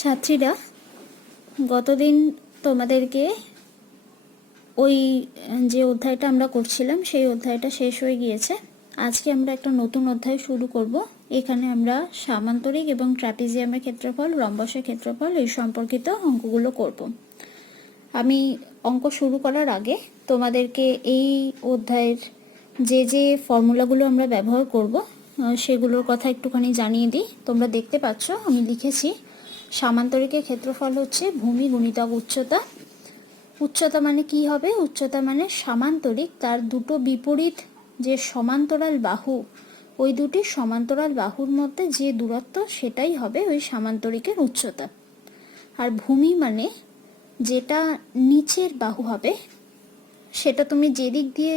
ছাত্রীরা, গতদিন তোমাদেরকে ওই যে অধ্যায়টা আমরা করছিলাম সেই অধ্যায়টা শেষ হয়ে গিয়েছে। আজকে আমরা একটা নতুন অধ্যায় শুরু করব। এখানে আমরা সামান্তরিক এবং ট্র্যাপিজিয়ামের ক্ষেত্রফল, রম্বসের ক্ষেত্রফল এই সম্পর্কিত অঙ্কগুলো করব। আমি অঙ্ক শুরু করার আগে তোমাদেরকে এই অধ্যায়ের যে যে ফর্মুলাগুলো আমরা ব্যবহার করব সেগুলোর কথা একটুখানি জানিয়ে দিই। তোমরা দেখতে পাচ্ছ আমি লিখেছি সামান্তরিকের ক্ষেত্রফল হচ্ছে ভূমি গুণিতক উচ্চতা। উচ্চতা মানে কি হবে? উচ্চতা মানে সামান্তরিক তার দুটো বিপরীত যে সমান্তরাল বাহু, ওই দুটি সমান্তরাল বাহুর মধ্যে যে দূরত্ব সেটাই হবে ওই সামান্তরিকের উচ্চতা। আর ভূমি মানে যেটা নিচের বাহু হবে, সেটা তুমি যে দিক দিয়ে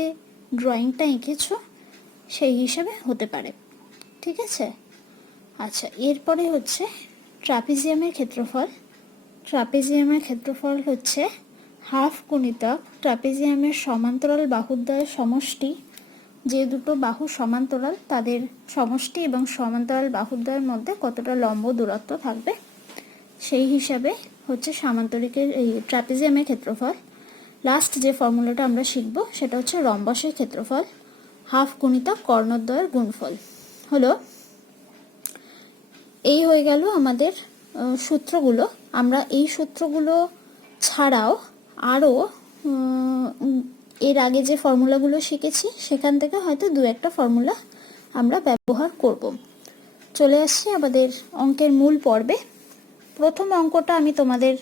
ড্রয়িংটা এঁকেছো সেই হিসাবে হতে পারে। ঠিক আছে? আচ্ছা, এরপরে হচ্ছে ট্রাপিজিয়ামের ক্ষেত্রফল। ট্রাপিজিয়ামের ক্ষেত্রফল হচ্ছে হাফ গুণিতক ট্রাপিজিয়ামের সমান্তরাল বাহুদ্বয়ের সমষ্টি। যে দুটো বাহু সমান্তরাল তাদের সমষ্টি এবং সমান্তরাল বাহুদ্বয়ের মধ্যে কতটা লম্ব দূরত্ব থাকবে সেই হিসাবে হচ্ছে সামান্তরিকের এই ট্রাপিজিয়ামের ক্ষেত্রফল। লাস্ট যে ফর্মুলাটা আমরা শিখব সেটা হচ্ছে রম্বসের ক্ষেত্রফল, হাফ গুণিতক কর্ণদ্বয়ের গুণফল। হলো, এই হয়ে গেল আমাদের সূত্রগুলো। আমরা এই সূত্রগুলো ছাড়াও আরও এর আগে যে ফর্মুলাগুলো শিখেছি সেখান থেকে হয়তো দু একটা ফর্মুলা আমরা ব্যবহার করব। চলে আসছি আমাদের অঙ্কের মূল পর্বে। প্রথম অঙ্কটা আমি তোমাদের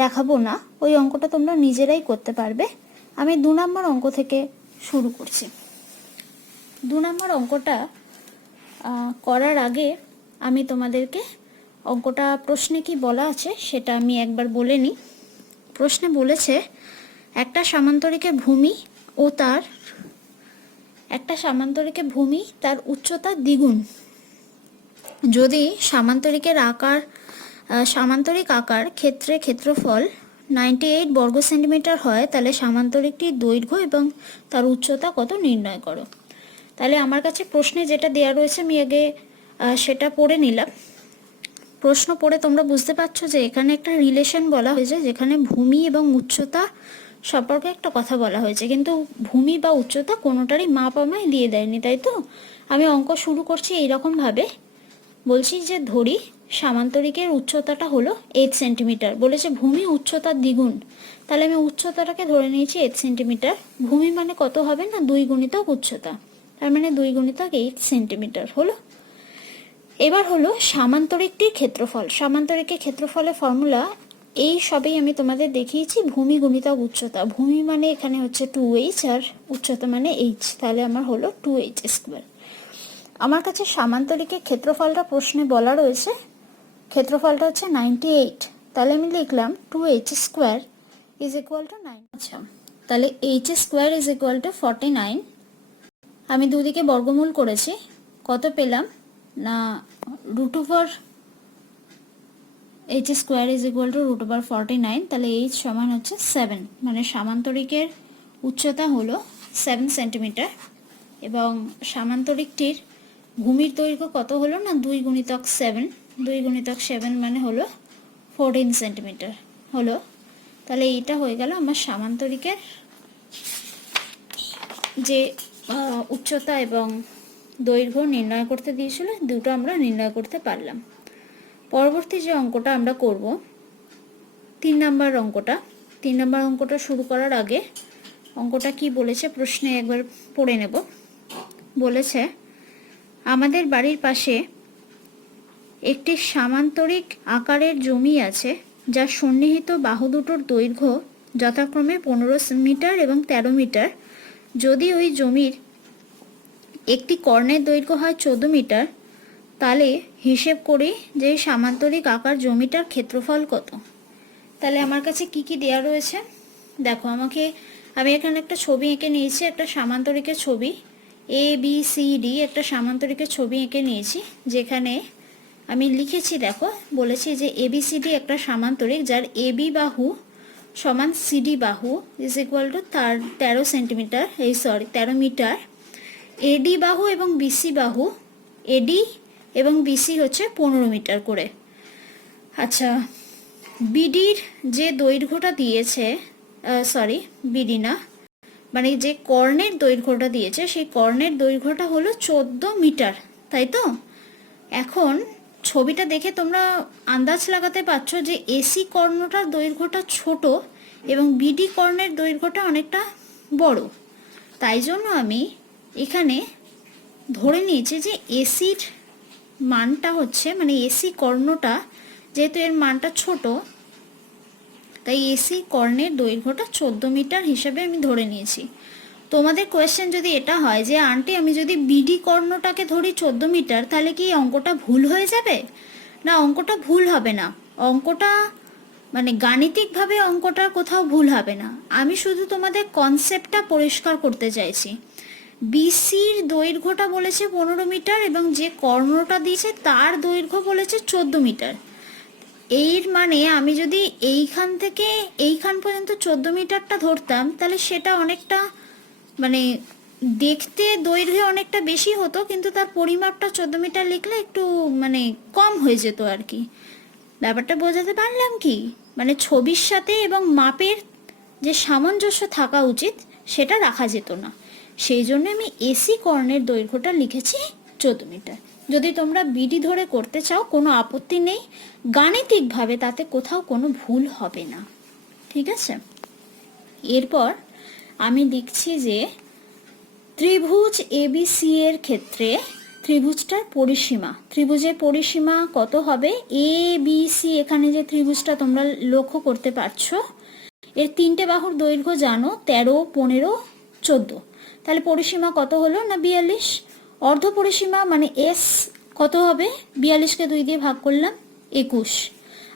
দেখাবো না, ওই অঙ্কটা তোমরা নিজেরাই করতে পারবে। আমি 2 নম্বর অঙ্ক থেকে শুরু করছি। 2 নম্বর অঙ্কটা করার আগে আমি তোমাদেরকে অঙ্কটা প্রশ্নে কি বলা আছে সেটা আমি একবার বলে নিই। প্রশ্নে বলেছে একটা সামান্তরিকের ভূমি তার উচ্চতা দ্বিগুণ যদি সামান্তরিক আকার ক্ষেত্রে ক্ষেত্রফল 98 বর্গ সেন্টিমিটার হয়, তাহলে সামান্তরিকটির দৈর্ঘ্য এবং তার উচ্চতা কত নির্ণয় করো। তাহলে আমার কাছে প্রশ্নে যেটা দেওয়া রয়েছে আমি আগে সেটা পড়ে নিলাম। প্রশ্ন পড়ে তোমরা বুঝতে পারছো যে এখানে একটা রিলেশন বলা হয়েছে, যেখানে ভূমি এবং উচ্চতা সম্পর্কে একটা কথা বলা হয়েছে, কিন্তু ভূমি বা উচ্চতা কোনোটারই মাপ আমায় দিয়ে দেয়নি, তাই তো? আমি অঙ্ক শুরু করছি এইরকম ভাবে, বলছি যে ধরি সামান্তরিকের উচ্চতাটা হলো 8 সেন্টিমিটার, বলেছে ভূমি উচ্চতার দ্বিগুণ, তাহলে আমি উচ্চতাটাকে ধরে নিয়েছি 8 সেন্টিমিটার। ভূমি মানে কত হবে না 2 গুণিতক উচ্চতা, তার মানে 2 গুণিতক 8 সেন্টিমিটার হলো। এবার হলো সামান্তরিকটির ক্ষেত্রফল। সামান্তরিকের ক্ষেত্রফলের ফর্মুলা এই সবেই আমি তোমাদের দেখিয়েছি, ভূমি গুণিতক উচ্চতা। ভূমি মানে এখানে হচ্ছে 2h আর উচ্চতা মানে h, তাহলে আমার হলো 2h স্কোয়ার। আমার কাছে সামান্তরিকের ক্ষেত্রফলটা প্রশ্নে বলা রয়েছে, ক্ষেত্রফলটা হচ্ছে 98, তাহলে আমি লিখলাম 2h square is equal two 9। আচ্ছা, তাহলে h square is equal two 49। আমি দুদিকে বর্গমূল করেছি, কত পেলাম না h square is equal two √49, তাহলে h সমান হচ্ছে 7, মানে সামান্তরিকের উচ্চতা হলো 7 সেন্টিমিটার এবং সামান্তরিকটির ভূমির দৈর্ঘ্য কত হলো না 2 গুণিতক 7, 2 গুণিতক 7 মানে হলো 14 সেন্টিমিটার হলো। তাহলে এইটা হয়ে গেল আমার সামান্তরিকের যে উচ্চতা এবং দৈর্ঘ্য নির্ণয় করতে দিয়েছিল, দুটো আমরা নির্ণয় করতে পারলাম। পরবর্তী যে অঙ্কটা আমরা করব 3 নম্বর অঙ্কটা। 3 নম্বর অঙ্কটা শুরু করার আগে অঙ্কটা কি বলেছে প্রশ্নে একবার পড়ে নেব। বলেছে আমাদের বাড়ির পাশে একটি সামান্তরিক আকারের জমি আছে, যার সন্নিহিত বাহু দুটোর দৈর্ঘ্য যথাক্রমে 15 মিটার এবং 13 মিটার। যদি ওই জমির একটি কর্ণের দৈর্ঘ্য হয় 14 মিটার, তাহলে হিসেব করি যে সামান্তরিক আকার জমিটার ক্ষেত্রফল কত। তাহলে আমার কাছে কি কি দেওয়া রয়েছে দেখো, আমি এখানে একটা ছবি এঁকে নিয়েছি, একটা সামান্তরিকের ছবি ABCD, একটা সামান্তরিকের ছবি এঁকে নিয়েছি, যেখানে আমি লিখেছি দেখো, বলেছি যে ABCD একটা সামান্তরিক যার AB বাহু সমান CD বাহু is equal to 13 metre. AD বাহু এবং BC বাহু, AD এবং BC হচ্ছে 15 মিটার করে। আচ্ছা, বিডির যে দৈর্ঘ্যটা দিয়েছে, সরি বিডি না, মানে যে কর্ণের দৈর্ঘ্যটা দিয়েছে সেই কর্ণের দৈর্ঘ্যটা হলো 14 মিটার, তাই তো? এখন ছবিটা দেখে তোমরা আন্দাজ লাগাতে পারছো যে এসি কর্ণটার দৈর্ঘ্যটা ছোট এবং বিডি কর্ণের দৈর্ঘ্যটা অনেকটা বড়। তাই জন্য আমি এখানে ধরে নিয়েছি যে এসির মানটা হচ্ছে, মানে এসি কর্ণটা যেহেতু এর মানটা ছোট, তাই এসি কর্ণের দৈর্ঘ্যটা 14 মিটার হিসেবে আমি ধরে নিয়েছি। তোমাদের কোয়েশ্চেন যদি এটা হয় যে আন্টি আমি যদি বিডি কর্ণটাকে ধরি 14 মিটার, তাহলে কি অঙ্কটা ভুল হয়ে যাবে? না, অঙ্কটা ভুল হবে না। অঙ্কটা মানে গাণিতিকভাবে অঙ্কটার কোথাও ভুল হবে না। আমি শুধু তোমাদের কনসেপ্টটা পরিষ্কার করতে চাইছি। বিসির দৈর্ঘ্যটা বলেছে 15 মিটার এবং যে কর্ণটা দিয়েছে তার দৈর্ঘ্য বলেছে 14 মিটার। এর মানে আমি যদি এইখান থেকে এইখান পর্যন্ত 14 মিটারটা ধরতাম, তাহলে সেটা অনেকটা মানে দেখতে দৈর্ঘ্যে অনেকটা বেশি হতো, কিন্তু তার পরিমাপটা 14 মিটার লিখলে একটু মানে কম হয়ে যেত আর কি। ব্যাপারটা বোঝাতে পারলাম কি? মানে ছবির সাথে এবং মাপের যে সামঞ্জস্য থাকা উচিত সেটা রাখা যেত না। সেই জন্য আমি এসি কর্ণের দৈর্ঘ্যটা লিখেছি 14 মিটার। যদি তোমরা বিডি ধরে করতে চাও কোনো আপত্তি নেই, গাণিতিকভাবে তাতে কোথাও কোনো ভুল হবে না, ঠিক আছে? এরপর আমি লিখছি যে ত্রিভুজ এবিসি এর ক্ষেত্রে ত্রিভুজটার পরিসীমা, ত্রিভুজের পরিসীমা কত হবে? এ বি সি, এখানে যে ত্রিভুজটা তোমরা লক্ষ্য করতে পারছো, এর 3টে বাহুর দৈর্ঘ্য জানো 13, 15, 14। তাহলে পরিসীমা কত হলো? না 42। অর্ধ পরিসীমা মানে এস কত হবে? 42কে 2 দিয়ে ভাগ করলাম, 21।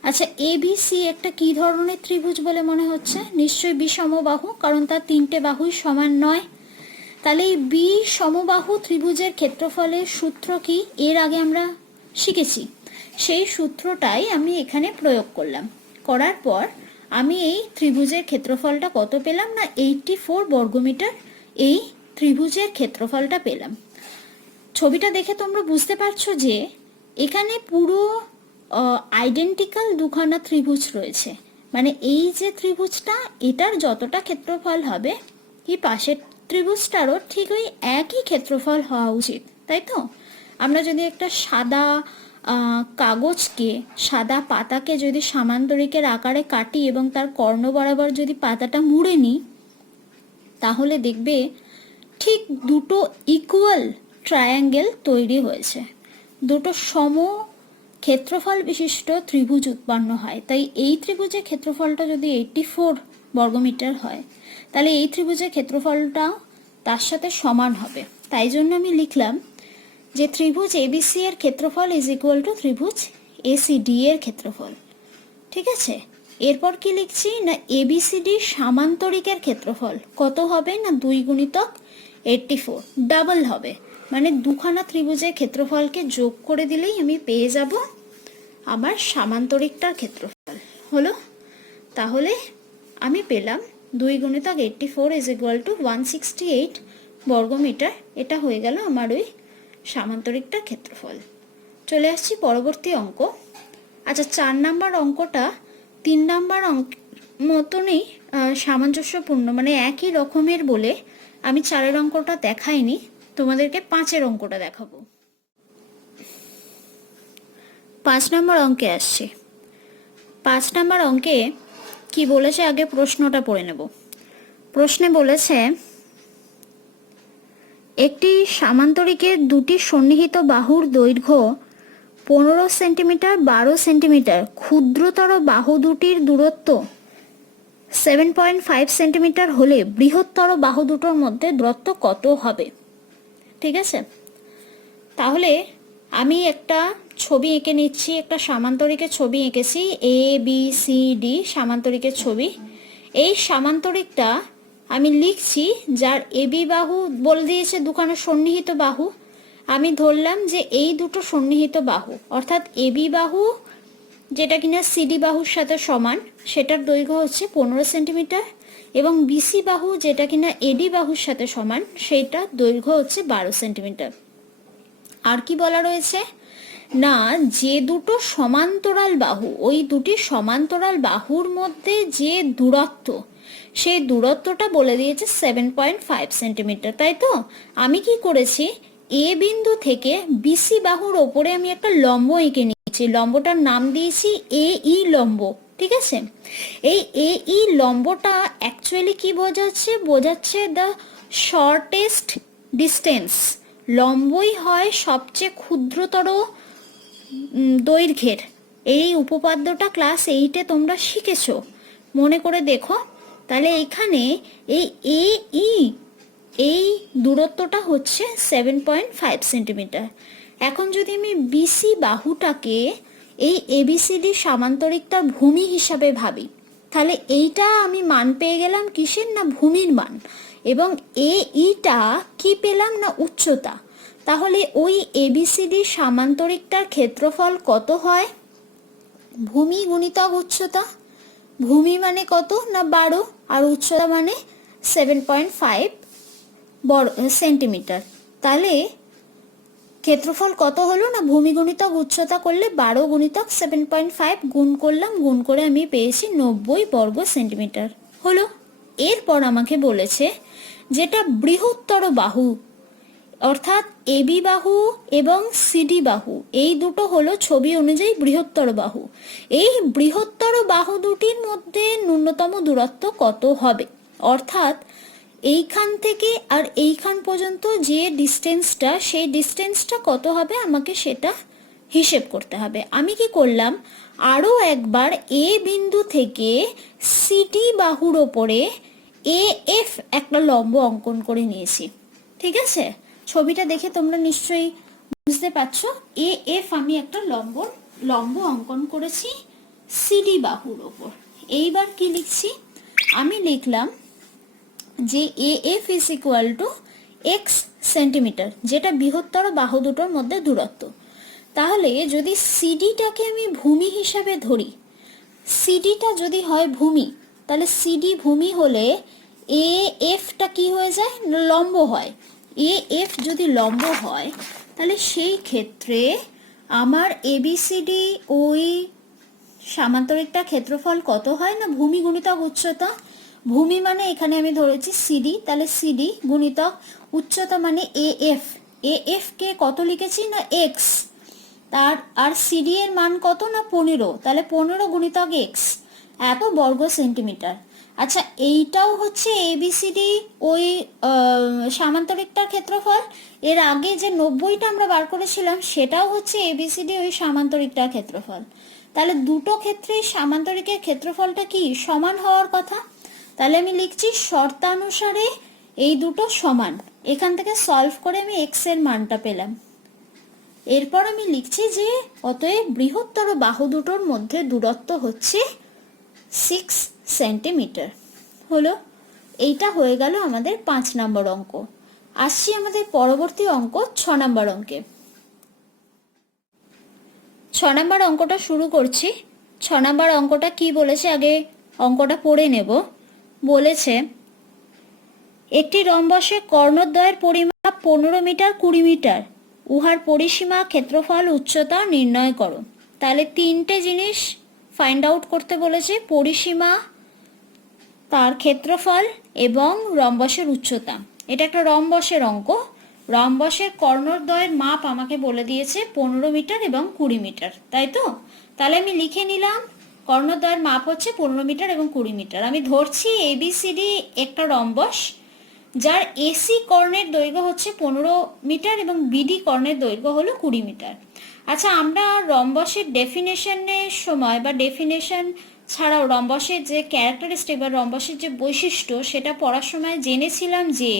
আচ্ছা, এবিসি একটা কি ধরনের ত্রিভুজ বলে মনে হচ্ছে? নিশ্চয়ই বিষমবাহু, কারণ তার 3টে বাহুই সমান নয়। তাহলে এই বি সমবাহু ত্রিভুজের ক্ষেত্রফলের সূত্র কি এর আগে আমরা শিখেছি, সেই সূত্রটাই আমি এখানে প্রয়োগ করলাম। করার পর আমি এই ত্রিভুজের ক্ষেত্রফলটা কত পেলাম? না 84 বর্গমিটার এই ত্রিভুজের ক্ষেত্রফলটা পেলাম। ছবিটা দেখে তোমরা বুঝতে পারছো যে এখানে পুরো আইডেন্টিক্যাল দুখানা ত্রিভুজ রয়েছে। মানে এই যে ত্রিভুজটা, এটার যতটা ক্ষেত্রফল হবে এই পাশের ত্রিভুজটারও ঠিক ওই একই ক্ষেত্রফল হওয়া উচিত, তাই তো? আমরা যদি একটা সাদা কাগজকে, সাদা পাতাকে যদি সামান্তরিকের আকারে কাটি এবং তার কর্ণ বরাবর যদি পাতাটা মুড়ে নিই, তাহলে দেখবে ঠিক দুটো ইকুয়াল ট্রায়াঙ্গেল তৈরি হয়েছে, দুটো সম ক্ষেত্রফল বিশিষ্ট ত্রিভুজ উৎপন্ন হয়। তাই এই ত্রিভুজের ক্ষেত্রফলটা যদি 84 বর্গমিটার হয়, তাহলে এই ত্রিভুজের ক্ষেত্রফলটাও তার সাথে সমান হবে। তাই জন্য আমি লিখলাম যে ত্রিভুজ এবিসি এর ক্ষেত্রফল ইজ ইকুয়াল টু ত্রিভুজ এসিডি এর ক্ষেত্রফল, ঠিক আছে? এরপর কি লিখছি? না এবিসিডি সামান্তরিকের ক্ষেত্রফল কত হবে? না 2 গুণিতক 84, ডাবল হবে। মানে দুখানা ত্রিভুজের ক্ষেত্রফলকে যোগ করে দিলেই আমি পেয়ে যাব আমার সামান্তরিকটার ক্ষেত্রফল হলো। তাহলে আমি পেলাম 2 গুণিতক 84 ইজ ইকুয়াল টু 168 বর্গমিটার। এটা হয়ে গেল আমার ওই সামান্তরিকটার ক্ষেত্রফল। চলে আসছি পরবর্তী অঙ্ক। আচ্ছা, 4 নাম্বার অঙ্কটা 3 নাম্বার অঙ্ক মতনই সামঞ্জস্যপূর্ণ, মানে একই রকমের বলে আমি 4-এর অঙ্কটা দেখাইনি, তোমাদেরকে 5-এর অঙ্কটা দেখাবো। 5 নম্বর অঙ্কে আসছে। 5 নম্বর অঙ্কে কি বলেছে আগে প্রশ্নটা পড়ে নেব। প্রশ্নে বলেছে একটি সামান্তরিকের দুটি সন্নিহিত বাহুর দৈর্ঘ্য 15 সেন্টিমিটার 12 সেন্টিমিটার, ক্ষুদ্রতর বাহু দুটির দূরত্ব 7.5 সেন্টিমিটার হলে বৃহত্তর বাহু দুটোর মধ্যে দূরত্ব কত হবে? ঠিক আছে, তাহলে আমি একটা ছবি এঁকে নিচ্ছি, একটা সামান্তরিকের ছবি এঁকেছি, এ বি সি ডি সামান্তরিকের ছবি। এই সামান্তরিকটা আমি লিখছি যার এবি বাহু বলে দিয়েছে দুখানা সন্নিহিত বাহু। আমি ধরলাম যে এই দুটো সন্নিহিত বাহু, অর্থাৎ এবি বাহু যেটা কিনা সিডি বাহুর সাথে সমান, সেটার দৈর্ঘ্য হচ্ছে 15 সেন্টিমিটার, এবং বিসি বাহু যেটা কিনা এডি বাহুর সাথে সমান, সেটার দৈর্ঘ্য হচ্ছে 12 সেন্টিমিটার। আর কি বলা রয়েছে? না, যে দুটো সমান্তরাল বাহু, ওই দুটি সমান্তরাল বাহুর মধ্যে যে দূরত্ব, সেই দূরত্বটা বলে দিয়েছে 7.5 সেন্টিমিটার, তাই তো? আমি কি করেছি, এ বিন্দু থেকে বিসি বাহুর ওপরে আমি একটা লম্ব এঁকে নিয়েছি, লম্বটার নাম দিয়েছি এ ই লম্ব, ঠিক আছে? এই এ ই লম্বটা অ্যাকচুয়ালি কি বোঝাচ্ছে, বোঝাচ্ছে দ্য শর্টেস্ট ডিস্টেন্স। লম্বই হয় সবচেয়ে ক্ষুদ্রতর দৈর্ঘ্যের। এই উপপাদ্যটা ক্লাস 8-এ তোমরা শিখেছো, মনে করে দেখো। তাহলে এখানে এই এ ই, এই দূরত্বটা হচ্ছে 7.5 সেন্টিমিটার। এখন যদি আমি বিসি বাহুটাকে এই এবিসিডি সামান্তরিকতার ভূমি হিসাবে ভাবি, তাহলে এইটা আমি মান পেয়ে গেলাম কিসের, না ভূমির মান। এবং এ ইটা কি পেলাম, না উচ্চতা। তাহলে ওই এবিসিডি সামান্তরিকতার ক্ষেত্রফল কত হয়, ভূমি গুণিতক উচ্চতা। ভূমি মানে কত, না 12, আর উচ্চতা মানে 7.5 সেন্টিমিটার। তাহলে ক্ষেত্রফল কত হলো, না ভূমি গুণিতক উচ্চতা করলে 12 গুণিতক 7.5 গুণ করলাম, গুণ করে আমি পেয়েছি 90 বর্গ সেন্টিমিটার হলো। এরপর আমাকে বলেছে যেটা বৃহত্তর বাহু, অর্থাৎ এবি বাহু এবং সিডি বাহু, এই দুটো হলো ছবি অনুযায়ী বৃহত্তর বাহু। এই বৃহত্তর বাহু দুটির মধ্যে ন্যূনতম দূরত্ব কত হবে, অর্থাৎ এইখান থেকে আর এইখান পর্যন্ত যে ডিস্টেন্সটা, সেই ডিস্টেন্সটা কত হবে আমাকে সেটা হিসেব করতে হবে। আমি কি করলাম, আরও একবার এ বিন্দু থেকে সিডি বাহুর ওপরে এ এফ একটা লম্ব অঙ্কন করে নিয়েছি, ঠিক আছে? ছবিটা দেখে তোমরা নিশ্চয়ই বুঝতে পারছো, এ এফ আমি একটা লম্ব অঙ্কন করেছি সিডি বাহুর ওপর। এইবার কি লিখছি, আমি লিখলাম যে A F is equal two x centimetre, যেটা বৃহত্তর বাহু দুটোর মধ্যে দূরত্ব। তাহলে যদি সিডিটাকে আমি ভূমি হিসাবে ধরি, সিডিটা যদি হয় ভূমি, তাহলে সিডি ভূমি হলে এ এফটা কি হয়ে যায়, লম্ব হয়। এ এফ যদি লম্ব হয়, তাহলে সেই ক্ষেত্রে আমার এবিসিডি ওই সামান্তরিকটা ক্ষেত্রফল কত হয়, না ভূমি গুণিতক উচ্চতা। ভূমি মানে এখানে আমি ধরেছি সিডি, তাহলে সিডি গুণিতক উচ্চতা মানে এ এফ। এ এফ কে কত লিখেছি, না এক্স। তার আর সিডি এর মান কত, না 15, তাহলে 15 গুণিতক এক্স, এত বর্গ সেন্টিমিটার। আচ্ছা, এইটাও হচ্ছে এবিসিডি ওই সামান্তরিকটার ক্ষেত্রফল। এর আগে যে 90টা আমরা বার করেছিলাম সেটাও হচ্ছে এবিসিডি ওই সামান্তরিকটার ক্ষেত্রফল। তাহলে দুটো ক্ষেত্রেই সামান্তরিকের ক্ষেত্রফলটা কি সমান হওয়ার কথা। তাহলে আমি লিখছি শর্তানুসারে এই দুটো সমান। এখান থেকে সলভ করে আমি এক্স এর মানটা পেলাম। এরপর আমি লিখছি যে অতএব বৃহত্তর বাহু দুটোর মধ্যে দূরত্ব হচ্ছে 6 সেন্টিমিটার হলো। এইটা হয়ে গেল আমাদের 5 নম্বর অঙ্ক। আসছি আমাদের পরবর্তী অঙ্ক 6 নম্বর অঙ্কে। 6 নম্বর অঙ্কটা শুরু করছি। 6 নম্বর অঙ্কটা কি বলেছে আগে অঙ্কটা পড়ে নেব। বলেছে একটি রম্বসে কর্ণদ্বয়ের পরিমাপ 15 মিটার 20 মিটার, উহার পরিসীমা ক্ষেত্রফল উচ্চতা নির্ণয় করো। তাহলে তিনটে জিনিস ফাইন্ড আউট করতে বলেছে, পরিসীমা, তার ক্ষেত্রফল এবং রম্বসের উচ্চতা। এটা একটা রম্বসের অঙ্ক। রম্বসের কর্ণদ্বয়ের মাপ আমাকে বলে দিয়েছে 15 মিটার এবং 20 মিটার, তাই তো? তাহলে আমি লিখে নিলাম কর্ণদ্বয়ের মাপ হচ্ছে 15 মিটার এবং 20 মিটার। আমি ধরছি এবিসিডি একটা রম্বস, যার এসি কর্ণের দৈর্ঘ্য হচ্ছে 15 মিটার এবং বিডি কর্ণের দৈর্ঘ্য হলো 20 মিটার। আচ্ছা, আমরা রম্বসের ডেফিনেশনের সময় বা ডেফিনেশন ছাড়াও রম্বসের যে ক্যারেক্টারিস্টিক বা রম্বসের যে বৈশিষ্ট্য সেটা পড়ার সময় জেনেছিলাম যে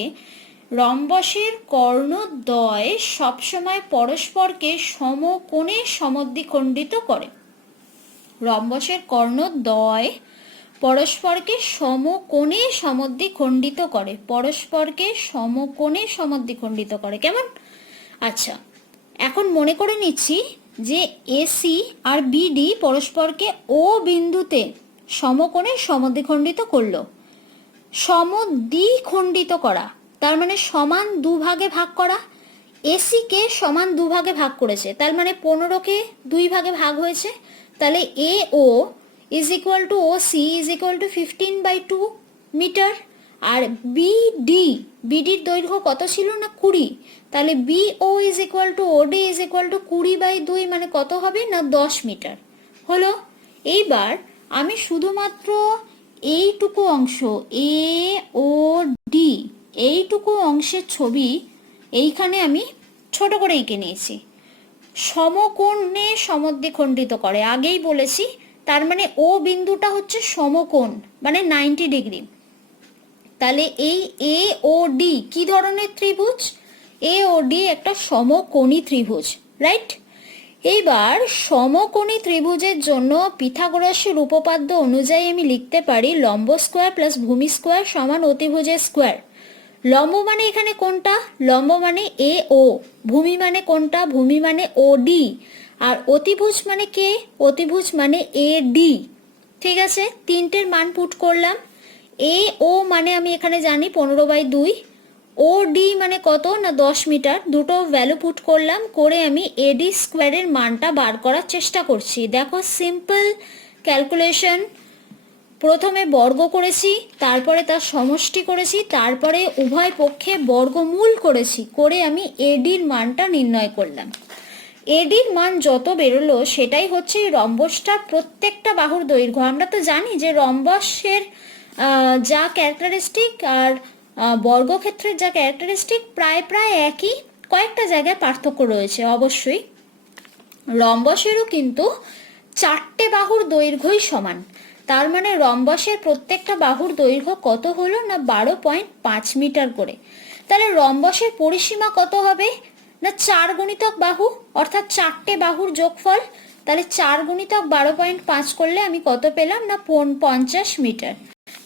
রম্বসের কর্ণদ্বয় সবসময় পরস্পরকে সমকোণে সমদ্বিখণ্ডিত করে। রম্বসের কর্ণদ্বয় পরস্পরকে সমকোণে সমদ্বিখণ্ডিত করে, পরস্পরকে সমকোণে সমদ্বিখণ্ডিত করে। কেমন? আচ্ছা, এখন মনে করে নিচ্ছি যে এসি আর বিডি পরস্পরকে ও বিন্দুতে সমকোণে সমদ্বিখণ্ডিত করলো। সমদ্বিখণ্ডিত করা তার মানে সমান দুভাগে ভাগ করা। এসি কে সমান দুভাগে ভাগ করেছে, তার মানে 15কে 2 ভাগে ভাগ হয়েছে, তাহলে A O is equal to O C is equal to 15/2 metre. আর বিডির দৈর্ঘ্য কত ছিল না 20, তাহলে BO is equal to OD is equal to 20/2 মানে কত হবে না 10 মিটার হলো। এইবার আমি শুধুমাত্র এইটুকু অংশ এ ও ডি, এইটুকু অংশের ছবি এইখানে আমি ছোট করে এঁকে নিয়েছি। সমকোণে সমদ্বিখণ্ডিত করে, আগেই বলেছি, তার মানে ও বিন্দুটা হচ্ছে সমকোণ মানে 90 ডিগ্রি। তাহলে এই এ ও ডি কি ধরনের ত্রিভুজ? এ ও ডি একটা সমকোণী ত্রিভুজ, রাইট? এইবার সমকোণী ত্রিভুজের জন্য পিথাগোরাসের উপপাদ্য অনুযায়ী আমি লিখতে পারি লম্ব স্কোয়ার প্লাস ভূমি স্কোয়ার সমান অতিভুজের স্কোয়ার। লম্ব মানে এখানে কোনটা? লম্ব মানে এ ও। ভূমি মানে কোনটা? ভূমি মানে ও ডি। আর অতিভুজ মানে কে? অতিভুজ মানে এ ডি। ঠিক আছে, তিনটের মান পুট করলাম। এ ও মানে আমি এখানে জানি 15/2, ও ডি মানে কত না 10 মিটার, দুটো ভ্যালু পুট করলাম, করে আমি এডি স্কোয়ারের মানটা বার করার চেষ্টা করছি। দেখো সিম্পল ক্যালকুলেশন, প্রথমে বর্গ করেছি, তারপরে তার সমষ্টি করেছি, তারপরে উভয় পক্ষে বর্গমূল করেছি, করে আমি এডির মানটা নির্ণয় করলাম। এডির মান যত বেরোলো সেটাই হচ্ছে রম্বসটার প্রত্যেকটা বাহুর দৈর্ঘ্য। আমরা তো জানি যে রম্বসের যা ক্যারেক্টারিস্টিক আর বর্গক্ষেত্রের যা ক্যারেক্টারিস্টিক প্রায় প্রায় একই, কয়েকটা জায়গায় পার্থক্য রয়েছে অবশ্যই। রম্বসেরও কিন্তু 4টে বাহুর দৈর্ঘ্যই সমান, তার মানে রম্বসের প্রত্যেকটা বাহুর দৈর্ঘ্য কত হলো না 12.5 মিটার করে। তাহলে রম্বসের পরিসীমা কত হবে না 4 গুণিতক বাহু, অর্থাৎ 4টে বাহুর যোগফল। তাহলে 4 গুণিতক 12.5 করলে আমি কত পেলাম না 50 মিটার।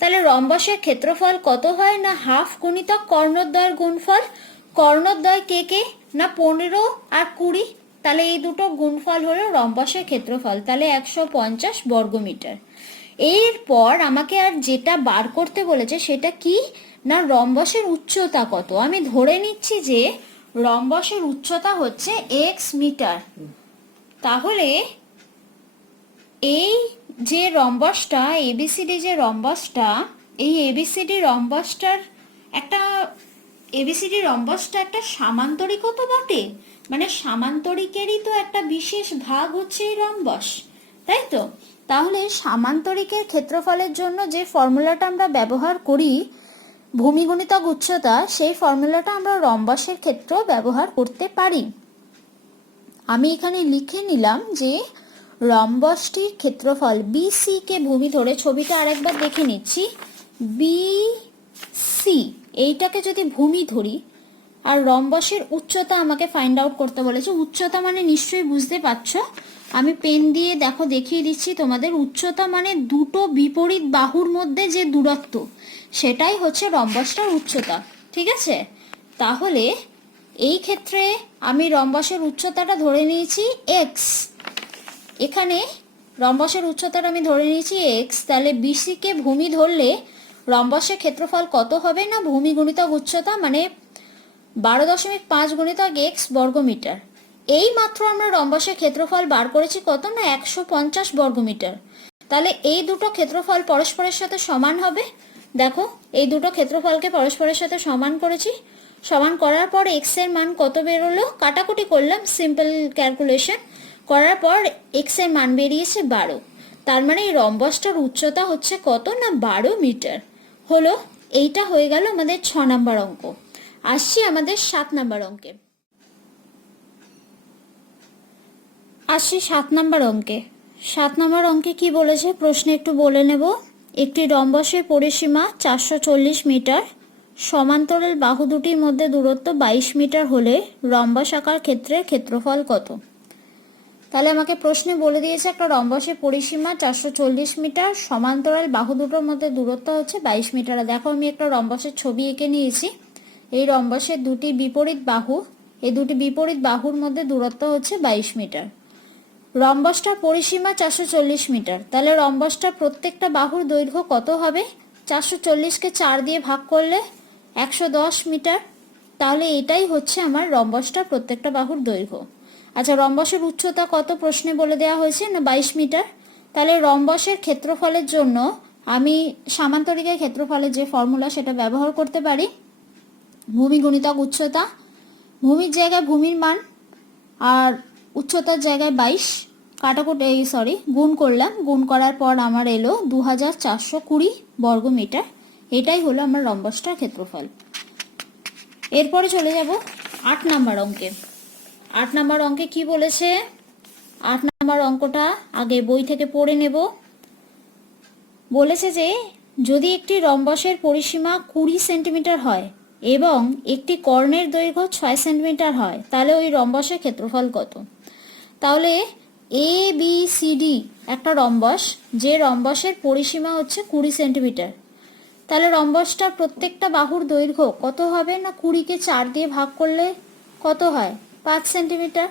তাহলে রম্বসের ক্ষেত্রফল কত হয় না হাফ গুণিতক কর্ণদ্বয়ের গুণফল। কর্ণদ্বয় কে কে না 15 আর 20, তাহলে এই দুটো গুণফল হলো রম্বসের ক্ষেত্রফল, তাহলে 150 বর্গমিটার। এরপর আমাকে আর যেটা বার করতে বলেছে সেটা কি না রম্বসের উচ্চতা কত। আমি ধরে নিচ্ছি যে রম্বসের উচ্চতা হচ্ছে x মিটার। তাহলে এই যে রম্বসটা এবিসিডি, যে রম্বসটা, এই এবিসিডি রম্বসটার একটা একটা সামান্তরিকও তো বটে, মানে সামান্তরিকেরই তো একটা বিশেষ ভাগ হচ্ছে এই রম্বস, তাই তো? তাহলে সামান্তরিকের ক্ষেত্রফলের জন্য যে ফর্মুলাটা আমরা ব্যবহার করি ভূমি গুণিতক উচ্চতা, সেই ফর্মুলাটা আমরা রম্বসের ক্ষেত্রেও ব্যবহার করতে পারি। আমি এখানে লিখে নিলাম যে রম্বসটির ক্ষেত্রফল বিসি কে ভূমি ধরে, ছবিটা আরেকবার দেখে নিচ্ছি, বিসি এইটাকে যদি ভূমি ধরি আর রম্বসের উচ্চতা আমাকে ফাইন্ড আউট করতে বলেছে। উচ্চতা মানে নিশ্চয়ই বুঝতে পারছো, আমি পেন দিয়ে দেখো দেখিয়ে দিচ্ছি তোমাদের। উচ্চতা মানে দুটো বিপরীত বাহুর মধ্যে যে দূরত্ব, সেটাই হচ্ছে রম্বসটার উচ্চতা, ঠিক আছে? তাহলে এই ক্ষেত্রে আমি রম্বসের উচ্চতাটা ধরে নিয়েছি এক্স, এখানে রম্বসের উচ্চতাটা আমি ধরে নিয়েছি এক্স। তাহলে বিসি কে ভূমি ধরলে রম্বসের ক্ষেত্রফল কত হবে না ভূমি গুণিতক উচ্চতা মানে 12.5 গুণিতক এক্স বর্গমিটার। এই মাত্র আমরা রম্বসের ক্ষেত্রফল বার করেছি কত না 150 বর্গমিটার। তাহলে এই দুটো ক্ষেত্রফল পরস্পরের সাথে সমান হবে। দেখো এই দুটো ক্ষেত্রফলকে পরস্পরের সাথে সমান করেছি, সমান করার পর এক্স এর মান কত বেরোলো, কাটাকুটি করলাম, সিম্পল ক্যালকুলেশন করার পর এক্স এর মান বেরিয়েছে 12। তার মানে এই রম্বসটার উচ্চতা হচ্ছে কত না 12 মিটার হলো। এইটা হয়ে গেল আমাদের 6 নম্বর অঙ্ক। আসছি আমাদের 7 নম্বর অঙ্কে। আসছি 7 নম্বর অঙ্কে। 7 নম্বর অঙ্কে কি বলেছে প্রশ্নে একটু বলে নেব। একটি রম্বসের পরিসীমা 440 মিটার, সমান্তরাল বাহু দুটির মধ্যে দূরত্ব 22 মিটার হলে রম্বসাকার ক্ষেত্রের ক্ষেত্রফল কত? তাহলে আমাকে প্রশ্নে বলে দিয়েছে একটা রম্বসের পরিসীমা 440 মিটার, সমান্তরাল বাহু দুটোর মধ্যে দূরত্ব হচ্ছে 22 মিটার। দেখো আমি একটা রম্বসের ছবি এঁকে নিয়েছি। এই রম্বসের দুটি বিপরীত বাহু, এই দুটি বিপরীত বাহুর মধ্যে দূরত্ব হচ্ছে 22 মিটার। রম্বসটার পরিসীমা 440 মিটার, তাহলে রম্বসটার প্রত্যেকটা বাহুর দৈর্ঘ্য কত হবে? 440কে 4 দিয়ে ভাগ করলে 110 মিটার। তাহলে এটাই হচ্ছে আমার রম্বসটা প্রত্যেকটা বাহুর দৈর্ঘ্য। আচ্ছা, রম্বসের উচ্চতা কত প্রশ্নে বলে দেওয়া হয়েছে না 22 মিটার। তাহলে রম্বসের ক্ষেত্রফলের জন্য আমি সামান্তরিকের ক্ষেত্রফলের যে ফর্মুলা সেটা ব্যবহার করতে পারি। ভূমি গুণিতক উচ্চতা, ভূমির জায়গায় ভূমির মান আর উচ্চতার জায়গায় 22 কাটাকুটি গুণ করলাম, গুণ করার পর আমার এলো 2420 বর্গ মিটার। এটাই হলো আমার রম্বসটার ক্ষেত্রফল। এরপরে চলে যাব 8 নাম্বার অঙ্কে। 8 নাম্বার অঙ্কে কি বলেছে? 8 নাম্বার অঙ্কটা আগে বই থেকে পড়ে নেব। বলেছে যে যদি একটি রম্বসের পরিসীমা 20 সেন্টিমিটার হয় এবং একটি কর্ণের দৈর্ঘ্য 6 সেন্টিমিটার হয়, তাহলে ওই রম্বসের ক্ষেত্রফল কত? তাহলে এ বি সি ডি একটা রম্বস, যে রম্বসের পরিসীমা হচ্ছে 20 সেন্টিমিটার। তাহলে রম্বসটা প্রত্যেকটা বাহুর দৈর্ঘ্য কত হবে না 20কে 4 দিয়ে ভাগ করলে কত হয়? 5 সেন্টিমিটার।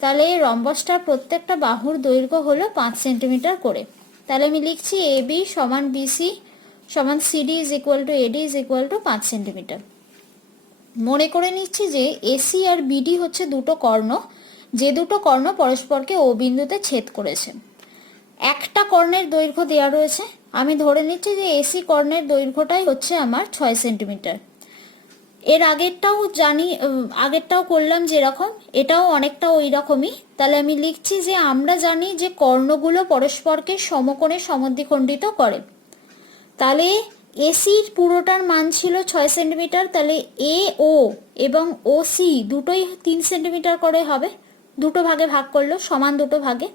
তাহলে এই রম্বসটার প্রত্যেকটা বাহুর দৈর্ঘ্য হলো 5 সেন্টিমিটার করে। তাহলে আমি লিখছি এ বি সমান বিসি সমান CD is equal two eddy is equal two 5 centimetre. মনে করে নিচ্ছি যে এসি আর বিডি হচ্ছে দুটো কর্ণ, যে দুটো কর্ণ পরস্পরকে ও বিন্দুতে ছেদ করেছে। একটা কর্ণের দৈর্ঘ্য দেওয়া রয়েছে, আমি ধরে নিচ্ছি যে এসি কর্ণের দৈর্ঘ্যটাই হচ্ছে আমার 6 সেন্টিমিটার। এর আগেরটাও করলাম যেরকম, এটাও অনেকটা ওই রকমই। তাহলে আমি লিখছি যে আমরা জানি যে কর্ণগুলো পরস্পরকে সমকোণে সমদ্বিখণ্ডিত করে। তাহলে এসির পুরোটার মান ছিল 6 সেন্টিমিটার, তাহলে এ ও এবং ও সি দুটোই 3 সেন্টিমিটার করে হবে, দুটো ভাগে ভাগ করলো, সমান দুটো ভাগে।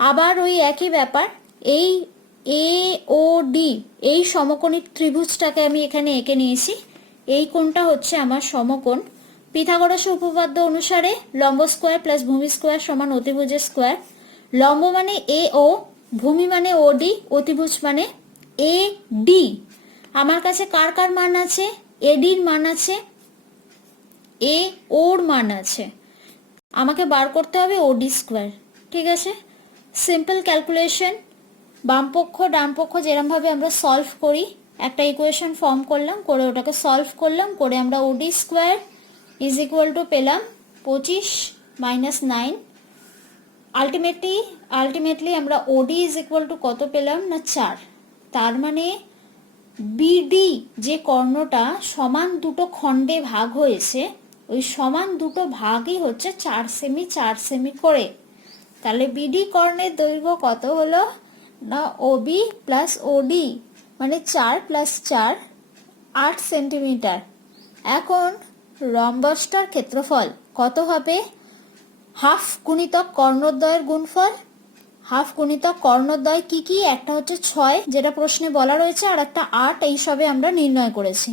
আবার ওই একই ব্যাপার, এই এ ও ডি এই সমকোণী ত্রিভুজটাকে আমি এখানে এঁকে নিয়েছি। এই কোণটা হচ্ছে আমার সমকোণ। পিথাগোরাসের উপপাদ্য অনুসারে লম্ব স্কোয়ার প্লাস ভূমি স্কোয়ার সমান অতিভুজের স্কোয়ার। লম্ব মানে এ ও, ভূমি মানে ও ডি, অতিভুজ মানে এ ডি। আমার কাছে কার কার মান আছে? এডির মান আছে, এ ওর মান আছে, আমাকে বার করতে হবে ওডি স্কোয়ার। ঠিক আছে, সিম্পল ক্যালকুলেশন। বামপক্ষ ডানপক্ষ যেরমভাবে আমরা সলভ করি, একটা ইকুয়েশন ফর্ম করলাম, করে ওটাকে সলভ করলাম, করে আমরা ওডি স্কোয়ার ইজ ইকুয়াল টু পেলাম 25 মাইনাস 9। আলটিমেটলি আমরা ওডি ইজ ইকুয়াল টু কত পেলাম না 4। তার মানে বিডি যে কর্ণটা সমান দুটো খণ্ডে ভাগ হয়েছে, ওই সমান দুটো ভাগই হচ্ছে 4 সেমি 4 সেমি করে। তাহলে বিডি কর্ণের দৈর্ঘ্য কত হলো না ওবি প্লাস ওডি মানে 4 প্লাস 4 8 সেন্টিমিটার। এখন রম্বসটার ক্ষেত্রফল কত হবে? হাফ গুণিতক কর্ণদ্বয়ের গুণফল। হাফ গুণিতক কর্ণদ্বয় কি কি? একটা হচ্ছে 6 যেটা প্রশ্নে বলা রয়েছে, আর একটা 8, এই সবে আমরা নির্ণয় করেছি।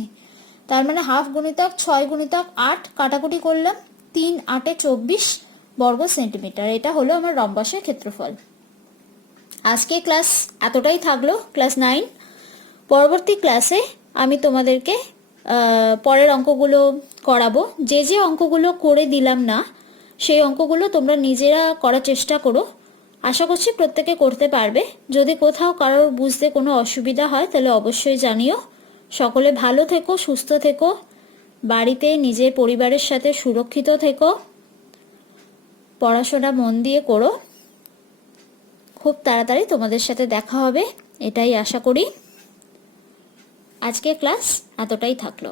তার মানে হাফ গুণিতক 6 গুণিতক 8 কাটাকুটি করলাম, 3 8 24 বর্গ সেন্টিমিটার। এটা হলো আমার রম্বসের ক্ষেত্রফল। আজকে ক্লাস এতটাই থাকলো, ক্লাস 9। পরবর্তী ক্লাসে আমি তোমাদেরকে পরের অঙ্কগুলো করাবো। যে যে অঙ্কগুলো করে দিলাম না সেই অঙ্কগুলো তোমরা নিজেরা করার চেষ্টা করো। আশা করছি প্রত্যেকে করতে পারবে। যদি কোথাও কারোর বুঝতে কোনো অসুবিধা হয় তাহলে অবশ্যই জানিও। সকলে ভালো থেকো, সুস্থ থেকো, বাড়িতে নিজের পরিবারের সাথে সুরক্ষিত থেকো, পড়াশোনা মন দিয়ে করো। খুব তাড়াতাড়ি তোমাদের সাথে দেখা হবে এটাই আশা করি। আজকে ক্লাস এতটাই থাকলো।